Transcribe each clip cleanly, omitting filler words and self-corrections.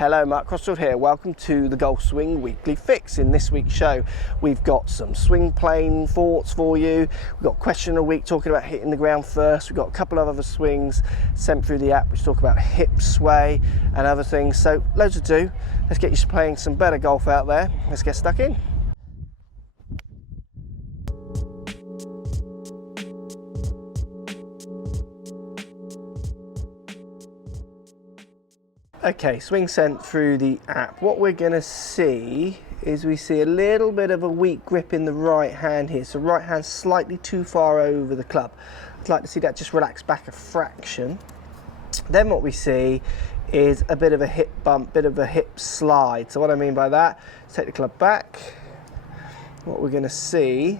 Hello, Mark Crossfield here. Welcome to the Golf Swing Weekly Fix. In this week's show, we've got some swing plane thoughts for you. We've got question of the week talking about hitting the ground first. We've got a couple of other swings sent through the app which talk about hip sway and other things. So loads to do. Let's get you playing some better golf out there. Let's get stuck in. Okay, swing sent through the app. What we're going to see is we see a little bit of a weak grip in the right hand here. So right hand slightly too far over the club. I'd like to see that just relax back a fraction. Then what we see is a bit of a hip bump, bit of a hip slide. So what I mean by that, take the club back. What we're going to see,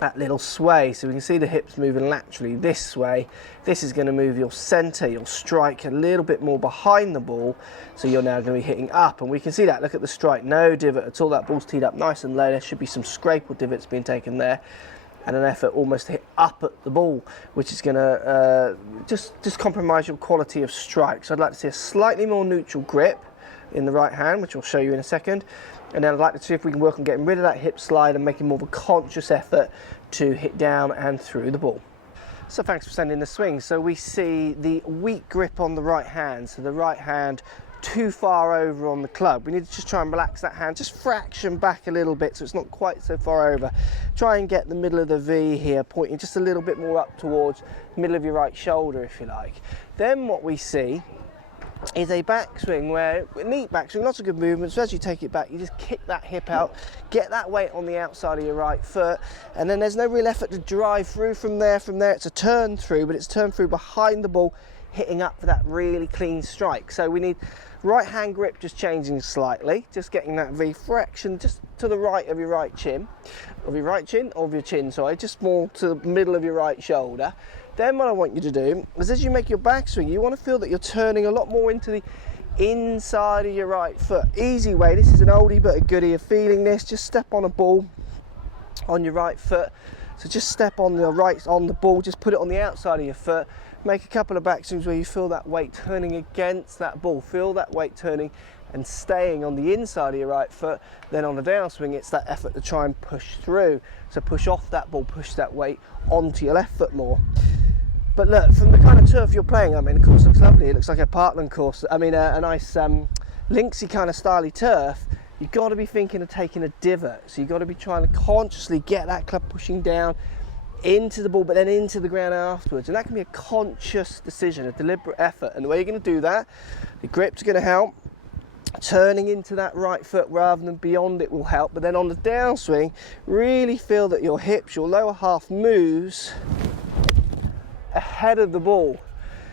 that little sway, so we can see the hips moving laterally this way. This is going to move your center, your strike a little bit more behind the ball, so you're now going to be hitting up, and we can see that. Look at the strike, no divot at all. That ball's teed up nice and low. There should be some scrape or divots being taken there, and an effort almost to hit up at the ball, which is going to just compromise your quality of strike. So I'd like to see a slightly more neutral grip in the right hand, which I'll show you in a second. And then I'd like to see if we can work on getting rid of that hip slide and making more of a conscious effort to hit down and through the ball. So thanks for sending the swing. So we see the weak grip on the right hand. So the right hand too far over on the club. We need to just try and relax that hand, just fraction back a little bit so it's not quite so far over. Try and get the middle of the V here, pointing just a little bit more up towards the middle of your right shoulder, if you like. Then what we see is a backswing where, neat backswing, lots of good movements. So as you take it back, you just kick that hip out, get that weight on the outside of your right foot, and then there's no real effort to drive through from there. It's a turn through, but it's turn through behind the ball, hitting up for that really clean strike. So we need right hand grip just changing slightly, just getting that V fraction just to the right of your right chin, sorry, just more to the middle of your right shoulder. Then what I want you to do is, as you make your backswing, you want to feel that you're turning a lot more into the inside of your right foot. Easy way, this is an oldie but a goodie of feeling this. Just step on a ball on your right foot. So just step on the ball, just put it on the outside of your foot. Make a couple of backswings where you feel that weight turning against that ball. Feel that weight turning and staying on the inside of your right foot. Then on the downswing, it's that effort to try and push through. So push off that ball, push that weight onto your left foot more. But look, from the kind of turf you're playing, I mean, the course looks lovely. It looks like a Parkland course. I mean, a nice linksy kind of styly turf. You've got to be thinking of taking a divot. So you've got to be trying to consciously get that club pushing down into the ball, but then into the ground afterwards. And that can be a conscious decision, a deliberate effort. And the way you're going to do that, the grip's going to help. Turning into that right foot rather than beyond it will help. But then on the downswing, really feel that your hips, your lower half moves ahead of the ball.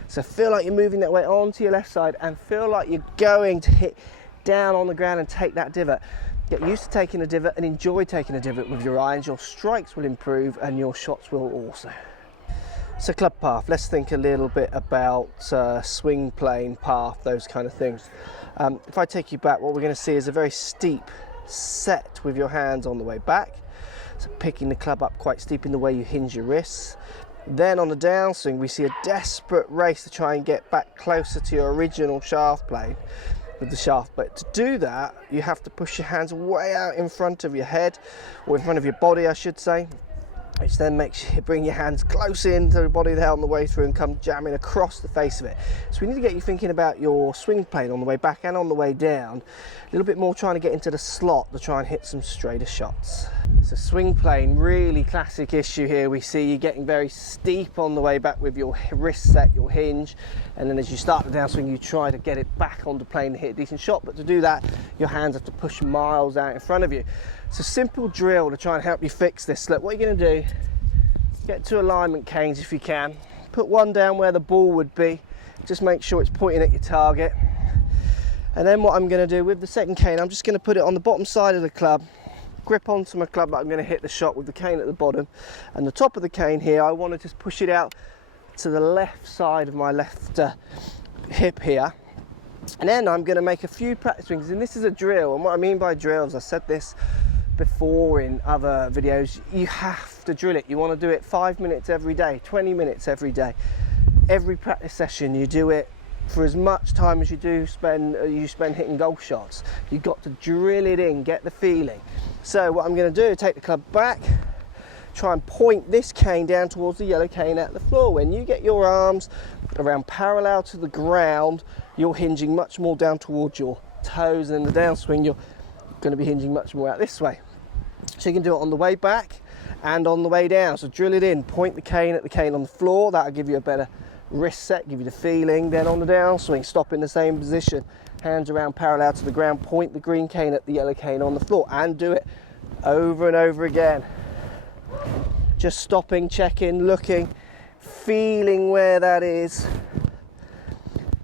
So feel like you're moving that weight onto your left side and feel like you're going to hit down on the ground and take that divot. Get used to taking a divot and enjoy taking a divot with your irons. Your strikes will improve and your shots will also. So club path, let's think a little bit about swing plane path, those kind of things. If I take you back, what we're going to see is a very steep set with your hands on the way back. So picking the club up quite steep in the way you hinge your wrists. Then on the downswing, we see a desperate race to try and get back closer to your original shaft plane with the shaft. But to do that, you have to push your hands way out in front of your head, or in front of your body, I should say, which then makes you bring your hands close into the body there on the way through and come jamming across the face of it. So we need to get you thinking about your swing plane on the way back and on the way down, a little bit more trying to get into the slot to try and hit some straighter shots. So swing plane, really classic issue here. We see you getting very steep on the way back with your wrist set, your hinge, and then as you start the downswing, you try to get it back onto plane and hit a decent shot. But to do that, your hands have to push miles out in front of you. It's a simple drill to try and help you fix this. Look, what you're going to do, get to alignment canes if you can. Put one down where the ball would be. Just make sure it's pointing at your target. And then what I'm going to do with the second cane, I'm just going to put it on the bottom side of the club. Grip onto my club, but I'm going to hit the shot with the cane at the bottom. And the top of the cane here, I want to just push it out to the left side of my left hip here. And then I'm going to make a few practice swings. And this is a drill. And what I mean by drills, I said this before in other videos, you have to drill it. You want to do it 5 minutes every day, 20 minutes every day. Every practice session you do it for as much time as you spend hitting golf shots. You've got to drill it in, get the feeling. So what I'm going to do, take the club back, try and point this cane down towards the yellow cane at the floor. When you get your arms around parallel to the ground, you're hinging much more down towards your toes, and in the downswing you're going to be hinging much more out this way. So you can do it on the way back and on the way down. So drill it in, point the cane at the cane on the floor. That'll give you a better wrist set, give you the feeling. Then on the downswing, stop in the same position, hands around parallel to the ground, point the green cane at the yellow cane on the floor, and do it over and over again. Just stopping, checking, looking, feeling where that is,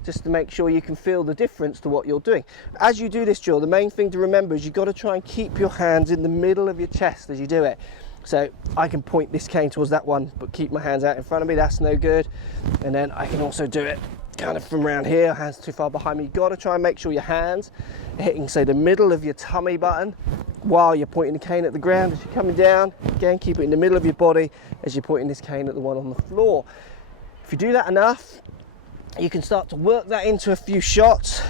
just to make sure you can feel the difference to what you're doing. As you do this drill, the main thing to remember is you've got to try and keep your hands in the middle of your chest as you do it. So I can point this cane towards that one, but keep my hands out in front of me, that's no good. And then I can also do it kind of from around here, hands too far behind me. You've got to try and make sure your hands are hitting, say, the middle of your tummy button while you're pointing the cane at the ground. As you're coming down, again, keep it in the middle of your body as you're pointing this cane at the one on the floor. If you do that enough, you can start to work that into a few shots.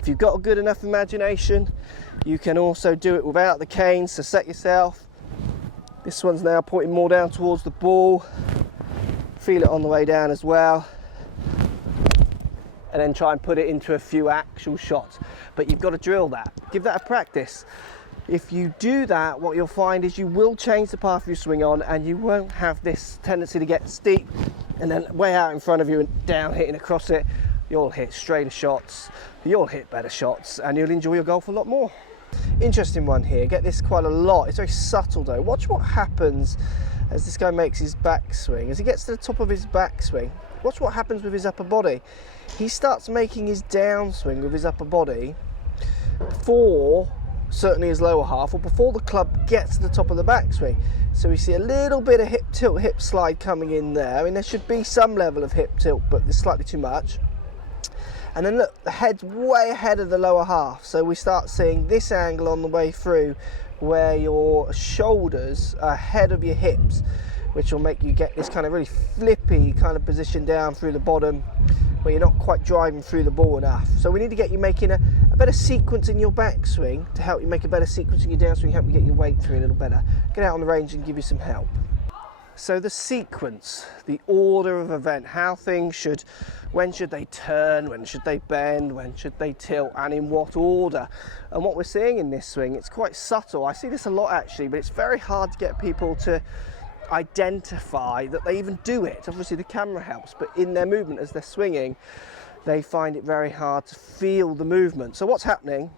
If you've got a good enough imagination, you can also do it without the cane. So set yourself. This one's now pointing more down towards the ball. Feel it on the way down as well. And then try and put it into a few actual shots. But you've got to drill that. Give that a practice. If you do that, what you'll find is you will change the path you swing on, and you won't have this tendency to get steep and then way out in front of you and down hitting across it. You'll hit straighter shots, you'll hit better shots, and you'll enjoy your golf a lot more. Interesting one here, get this quite a lot. It's very subtle though. Watch what happens as this guy makes his backswing. As he gets to the top of his backswing, watch what happens with his upper body. He starts making his downswing with his upper body before, certainly his lower half, or before the club gets to the top of the backswing. So we see a little bit of hip tilt, hip slide coming in there. I mean, there should be some level of hip tilt, but there's slightly too much. And then look, the head's way ahead of the lower half. So we start seeing this angle on the way through where your shoulders are ahead of your hips, which will make you get this kind of really flippy kind of position down through the bottom where you're not quite driving through the ball enough. So we need to get you making a better sequence in your backswing to help you make a better sequence in your downswing, help you get your weight through a little better. Get out on the range and give you some help. So the sequence, the order of event, how things should, when should they turn, when should they bend, when should they tilt, and in what order. And what we're seeing in this swing, it's quite subtle. I see this a lot actually, but it's very hard to get people to identify that they even do it. Obviously the camera helps, but in their movement as they're swinging, they find it very hard to feel the movement. So what's happening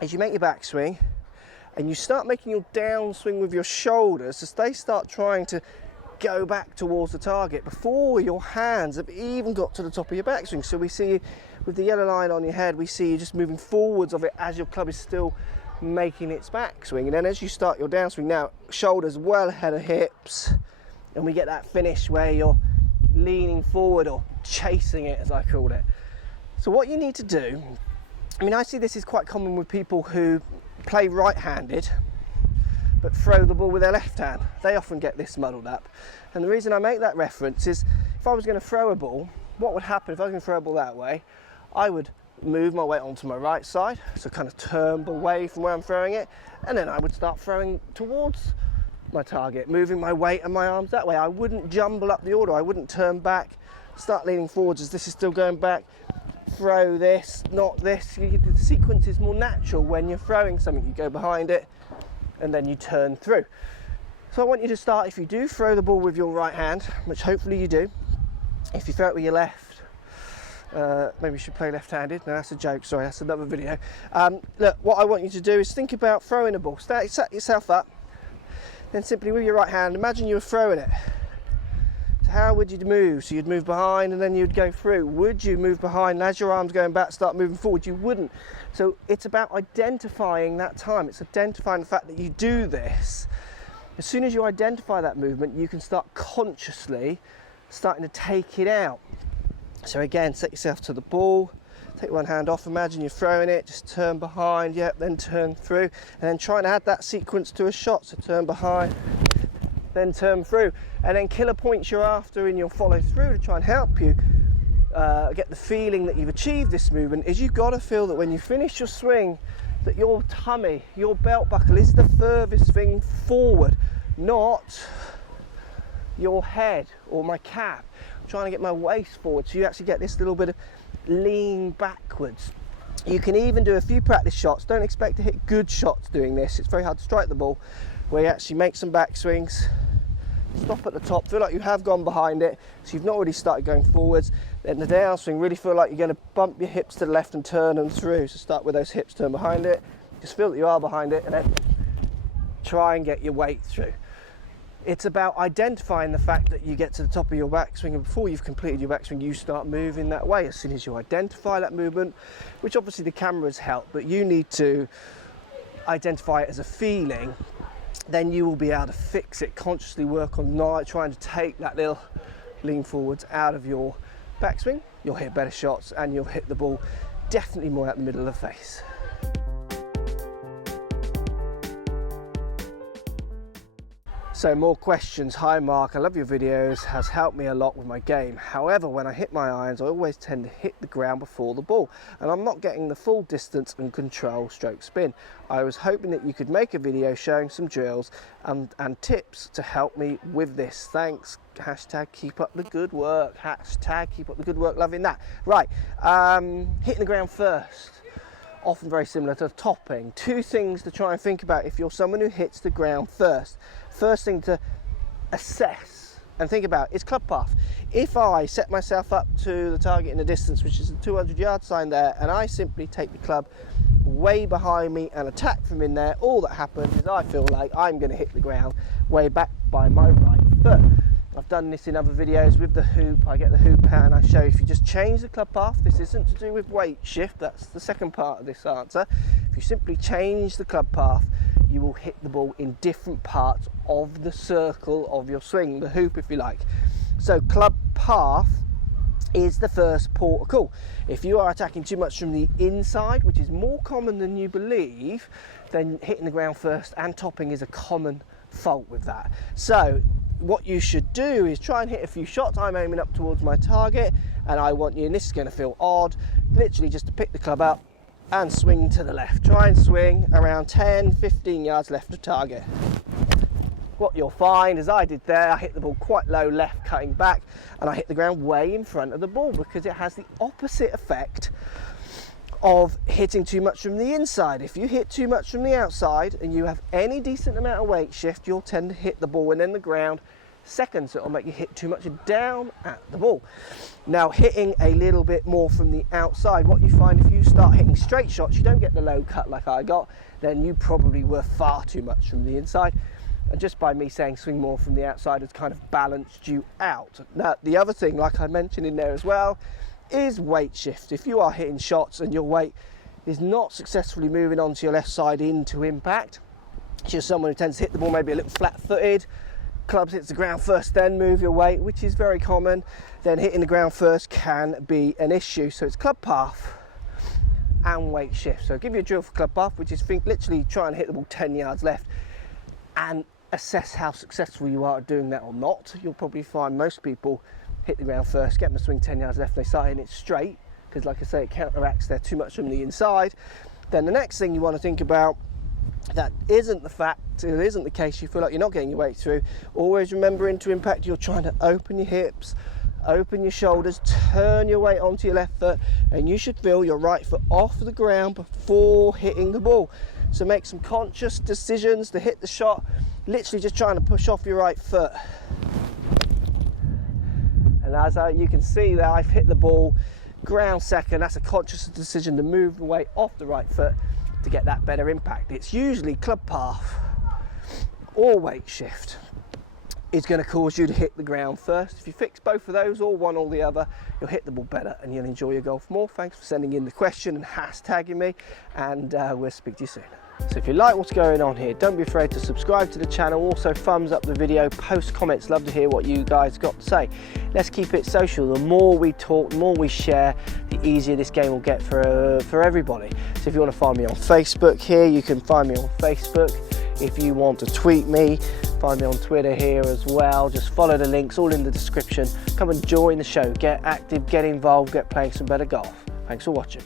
is you make your backswing, and you start making your downswing with your shoulders as they start trying to go back towards the target before your hands have even got to the top of your backswing. So we see with the yellow line on your head, we see you just moving forwards of it as your club is still making its backswing. And then as you start your downswing now, shoulders well ahead of hips, and we get that finish where you're leaning forward or chasing it, as I call it. So what you need to do, I mean, I see this is quite common with people who play right-handed but throw the ball with their left hand. They often get this muddled up, and the reason I make that reference is if I was going to throw a ball, what would happen if I was going to throw a ball that way? I would move my weight onto my right side, so kind of turn away from where I'm throwing it, and then I would start throwing towards my target, moving my weight and my arms that way. I wouldn't jumble up the order, I wouldn't turn back, start leaning forwards as this is still going back, throw this, not this. The sequence is more natural when you're throwing something. You go behind it and then you turn through. So I want you to start, if you do throw the ball with your right hand, which hopefully you do, if you throw it with your left, maybe you should play left-handed. No, that's a joke, sorry, that's another video. Look, what I want you to do is think about throwing a ball. Set yourself up, then simply with your right hand, imagine you were throwing it. So how would you move? So you'd move behind and then you'd go through. Would you move behind and as your arms going back start moving forward? You wouldn't. So it's about identifying that time. It's identifying the fact that you do this. As soon as you identify that movement, you can start consciously starting to take it out. So again, set yourself to the ball, take one hand off, imagine you're throwing it, just turn behind, yep, then turn through, and then try and add that sequence to a shot. So turn behind, then turn through, and then killer points you're after in your follow through to try and help you get the feeling that you've achieved this movement is you've got to feel that when you finish your swing, that your tummy, your belt buckle is the furthest thing forward, not your head or my cap. I'm trying to get my waist forward, so you actually get this little bit of lean backwards. You can even do a few practice shots. Don't expect to hit good shots doing this. It's very hard to strike the ball, where you actually make some back swings, stop at the top, feel like you have gone behind it, so you've not already started going forwards. Then the downswing, really feel like you're going to bump your hips to the left and turn them through. So start with those hips, turn behind it, just feel that you are behind it, and then try and get your weight through. It's about identifying the fact that you get to the top of your backswing, and before you've completed your backswing, you start moving that way. As soon as you identify that movement, which obviously the cameras help, but you need to identify it as a feeling, then you will be able to fix it, consciously work on trying to take that little lean forwards out of your backswing. You'll hit better shots and you'll hit the ball definitely more at the middle of the face. So more questions. Hi Mark, I love your videos, has helped me a lot with my game. However, when I hit my irons, I always tend to hit the ground before the ball, and I'm not getting the full distance and control stroke spin. I was hoping that you could make a video showing some drills and tips to help me with this. Thanks. Hashtag keep up the good work. Hashtag keep up the good work. Loving that. Right, hitting the ground first. Often very similar to topping. Two things to try and think about if you're someone who hits the ground first. First thing to assess and think about is club path. If I set myself up to the target in the distance, which is the 200-yard sign there, and I simply take the club way behind me and attack from in there, all that happens is I feel like I'm going to hit the ground way back by my right foot. I've done this in other videos with the hoop. I get the hoop out and I show if you just change the club path. This isn't to do with weight shift, that's the second part of this answer. If you simply change the club path, you will hit the ball in different parts of the circle of your swing, the hoop if you like. So club path is the first port of call. If you are attacking too much from the inside, which is more common than you believe, then hitting the ground first and topping is a common fault with that. So what you should do is try and hit a few shots. I'm aiming up towards my target, and I want you, and this is going to feel odd, literally just to pick the club up and swing to the left. Try and swing around 10-15 yards left of target. What you'll find, as I did there, I hit the ball quite low left, cutting back, and I hit the ground way in front of the ball, because it has the opposite effect of hitting too much from the inside. If you hit too much from the outside and you have any decent amount of weight shift, you'll tend to hit the ball and then the ground second, so it'll make you hit too much down at the ball. Now, hitting a little bit more from the outside, what you find if you start hitting straight shots, you don't get the low cut like I got, then you probably were far too much from the inside. And just by me saying swing more from the outside has kind of balanced you out. Now, the other thing, like I mentioned in there as well, is weight shift. If you are hitting shots and your weight is not successfully moving onto your left side into impact, if you're someone who tends to hit the ball maybe a little flat-footed, clubs hits the ground first, then move your weight, which is very common, then hitting the ground first can be an issue. So it's club path and weight shift. So I'll give you a drill for club path, which is literally try and hit the ball 10 yards left and assess how successful you are at doing that or not. You'll probably find most people hit the ground first, get them to swing 10 yards left, and they start hitting it straight, because like I say, it counteracts they're too much from the inside. Then the next thing you want to think about, that isn't the fact, it isn't the case, you feel like you're not getting your weight through, always remember into impact, you're trying to open your hips, open your shoulders, turn your weight onto your left foot, and you should feel your right foot off the ground before hitting the ball. So make some conscious decisions to hit the shot, literally just trying to push off your right foot. And as you can see there, I've hit the ball ground second. That's a conscious decision to move the weight off the right foot to get that better impact. It's usually club path or weight shift is going to cause you to hit the ground first. If you fix both of those, or one or the other, you'll hit the ball better and you'll enjoy your golf more. Thanks for sending in the question and hashtagging me, and we'll speak to you soon. So if you like what's going on here, don't be afraid to subscribe to the channel. Also thumbs up the video, post comments, love to hear what you guys got to say. Let's keep it social. The more we talk, the more we share, the easier this game will get for everybody. So if you want to find me on Facebook here, you can find me on Facebook. If you want to tweet me, find me on Twitter here as well. Just follow the links, all in the description. Come and join the show, get active, get involved, get playing some better golf. Thanks for watching.